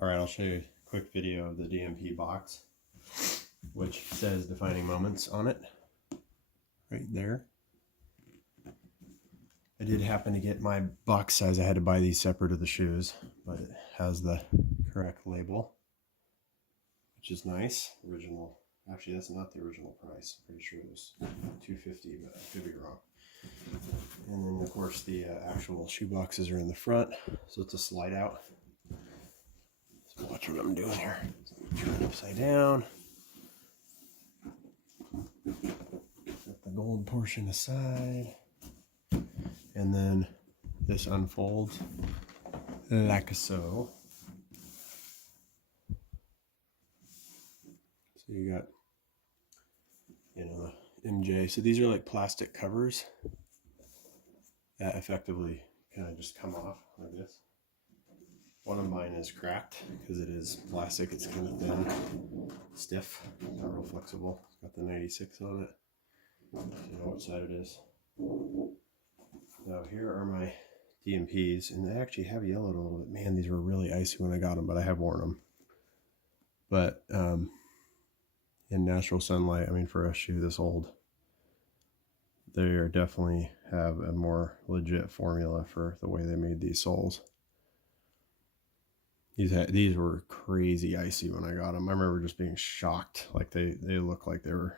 Alright, I'll show you a quick video of the DMP box, which says defining moments on it, right there. I did happen to get my box size. I had to buy these separate of the shoes, but it has the correct label, which is nice. Original, actually that's not the original price. I'm pretty sure it was $250, but I could be wrong. And then of course the actual shoe boxes are in the front, so it's a slide out. So watch what I'm doing here. So I'm turning it upside down. Set the gold portion aside. And then this unfolds like so. So you got, the MJ. So these are like plastic covers that effectively kind of just come off like this. One of mine is cracked because it is plastic. It's kind of thin, stiff, not real flexible. It's got the 96 on it. So you know what side it is. Now here are my DMPs, and they actually have yellowed a little bit. Man, these were really icy when I got them, but I have worn them. But in natural sunlight, I mean, for a shoe this old, they are definitely have a more legit formula for the way they made these soles. These were crazy icy when I got them. I remember just being shocked. Like they look like they were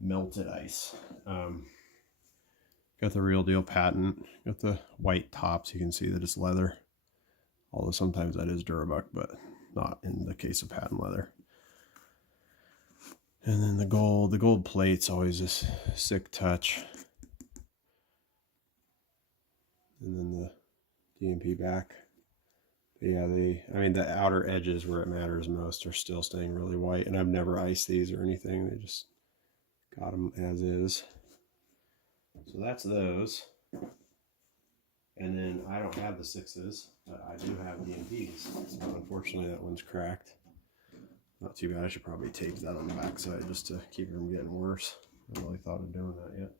melted ice. Got the real deal patent. Got the white tops. You can see that it's leather. Although sometimes that is Durabuck, but not in the case of patent leather. And then the gold plate's always this sick touch. And then the DMP back. But yeah, the outer edges where it matters most are still staying really white. And I've never iced these or anything. They just got them as is. So that's those. And then I don't have the 6s, but I do have DMPs. So unfortunately that one's cracked. Not too bad. I should probably tape that on the back side just to keep it from getting worse. I haven't really thought of doing that yet.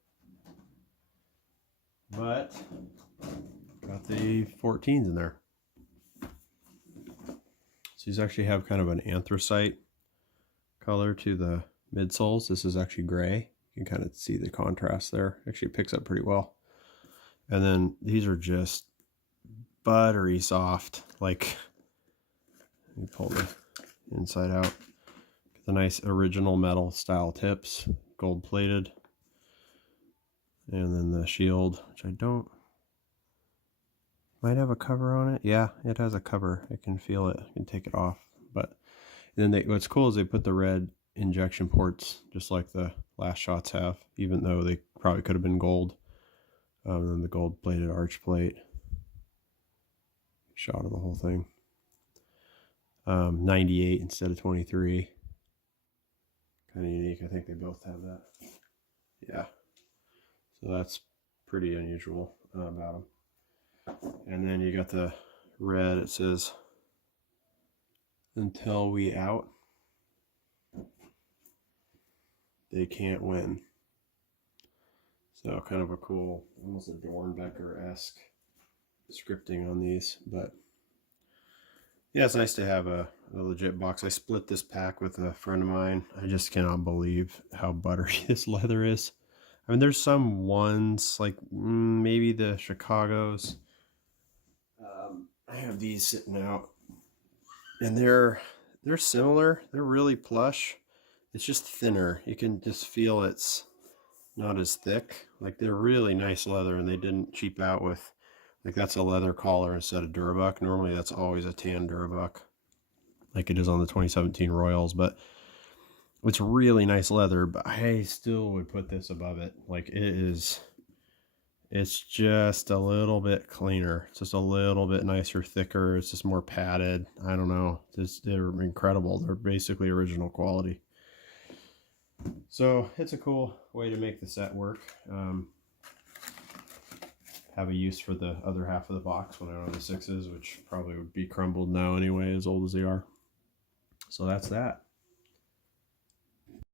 But got the 14s in there. So these actually have kind of an anthracite color to the midsoles. This is actually gray. You can kind of see the contrast there. Actually it picks up pretty well. And then these are just buttery soft. Like, let me pull the inside out. Get the nice original metal style tips, gold plated. And then the shield, which I don't, might have a cover on it. Yeah, it has a cover. I can feel it. I can take it off. But then what's cool is they put the red injection ports just like the last shots have, even though they probably could have been gold. And then the gold plated arch plate. Shot of the whole thing. 98 instead of 23. Kind of unique. I think they both have that. Yeah. So that's pretty unusual about them. And then you got the red. It says, "Until we out, they can't win." So kind of a cool, almost a Dornbecker-esque scripting on these. But yeah, it's nice to have a legit box. I split this pack with a friend of mine. I just cannot believe how buttery this leather is. I mean, there's some ones, like maybe the Chicago's. I have these sitting out, and they're similar. They're really plush. It's just thinner. You can just feel it's not as thick. Like, they're really nice leather, and they didn't cheap out with, like, that's a leather collar instead of Durabuck. Normally that's always a tan Durabuck, like it is on the 2017 Royals, but it's really nice leather. But I still would put this above it. Like, it's just a little bit cleaner. It's just a little bit nicer, thicker. It's just more padded. I don't know. They're incredible. They're basically original quality. So it's a cool way to make the set work. Have a use for the other half of the box when I don't have the 6s, which probably would be crumbled now anyway, as old as they are. So that's that.